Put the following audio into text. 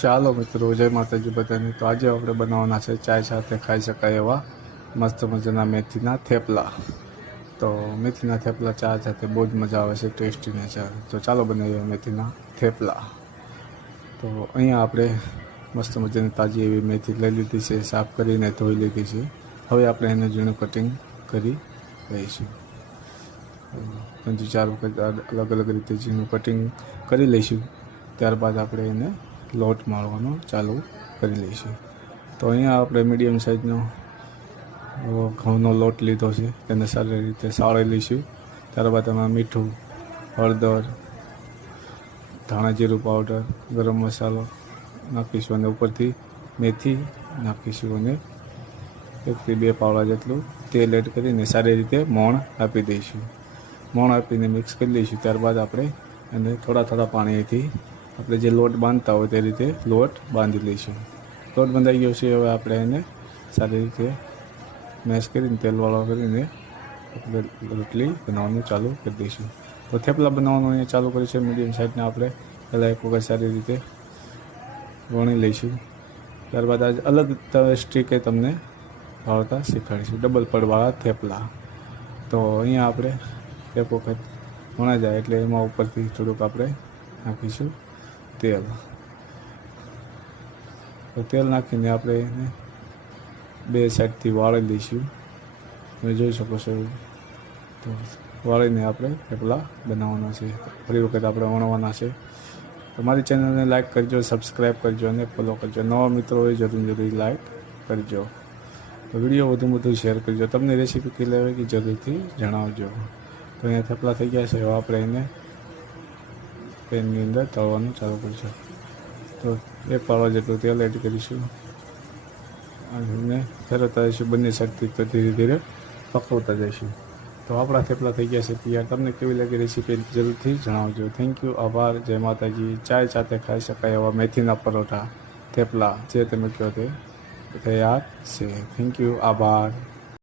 ચાલો મિત્રો, જય માતાજી બધાને. તો આજે આપણે બનાવવાના છે ચાય સાથે ખાઈ શકાય એવા મસ્ત મજાના મેથીના થેપલા. તો મેથીના થેપલા ચા સાથે બહુ જ મજા આવે છે ટેસ્ટીને ચા તો ચાલો બનાવીએ મેથીના થેપલા. તો અહીંયા આપણે મસ્ત મજાની તાજી એવી મેથી લઈ લીધી છે, સાફ કરીને ધોઈ લીધી છે. હવે આપણે એને ઝીણું કટિંગ કરી લઈશું. ત્રણથી ચાર વખત અલગ અલગ રીતે ઝીણું કટિંગ કરી લઈશું. ત્યારબાદ આપણે એને લોટ મારવાનો ચાલુ કરી લઈશું. તો અહીંયા આપણે મીડિયમ સાઇઝનો ઘઉંનો લોટ લીધો છે. તેને સારી રીતે સાળી લઈશું. ત્યારબાદ એમાં મીઠું, હળદર, ધાણા જીરું પાવડર ગરમ મસાલો નાખીશું અને ઉપરથી મેથી નાખીશું અને એકથી બે પાવડા જેટલું તેલ એડ કરીને સારી રીતે મોણ આપી દઈશું. મોણ આપીને મિક્સ કરી લઈશું. ત્યારબાદ આપણે એને થોડા થોડા પાણીથી આપણે જે લોટ બાંધતા હોય તે રીતે લોટ બાંધી લઈશું. લોટ બંધાઈ ગયો છે, હવે આપણે એને સારી રીતે મેશ કરીને તેલવાળો કરીને આપણે રોટલી બનાવવાનું ચાલુ કરી દઈશું. તો થેપલા બનાવવાનું અહીંયા ચાલુ કરીશું છે, મીડિયમ સાઇઝને આપણે. પહેલાં એક વખત સારી રીતે વણી લઈશું. ત્યારબાદ આજે અલગ સ્ટીકે તમને ભાવતા શીખવાડીશું. ડબલ પડવાળા થેપલા. તો અહીંયા આપણે એક વખત વણા જાય એટલે એમાં ઉપરથી થોડુંક આપણે નાખીશું. તેલ. તો તેલ નાખીને આપણે એને બે સાઈડથી વાળી લઈશું તમે જોઈ શકો છો. તો વાળીને આપણે થેપલા બનાવવાના છે. ફરી વખત આપણે વણવાના છે. તમારી ચેનલને લાઈક કરજો સબસ્ક્રાઈબ કરજો અને ફોલો કરજો. નવા મિત્રો હોય જરૂર જરૂર લાઈક કરજો. તો વીડિયો વધુ વધુ શેર કરજો. તમને રેસીપી કે લેવા કે જરૂરથી જણાવજો. તો અહીંયા થેપલા થઈ ગયા છે. હવે આપણે એને પેનની અંદર તળવાનું ચાલુ કરીશું તો એક પાવડા જેટલું તેલ એડ કરીશું. અને ફેરવતા જઈશું, બંને સાઈડથી તો ધીરે ધીરે પકવતા જઈશું. તો આપણા થેપલા થઈ ગયા છે તૈયાર. તમને કેવી લાગી રેસીપી જરૂરથી જણાવજો. થેન્ક યુ આભાર, જય માતાજી. ચાય સાથે ખાઈ શકાય એવા મેથીના પરોઠા, થેપલા, જે તમે કહો તે તૈયાર છે. થેન્ક યુ આભાર.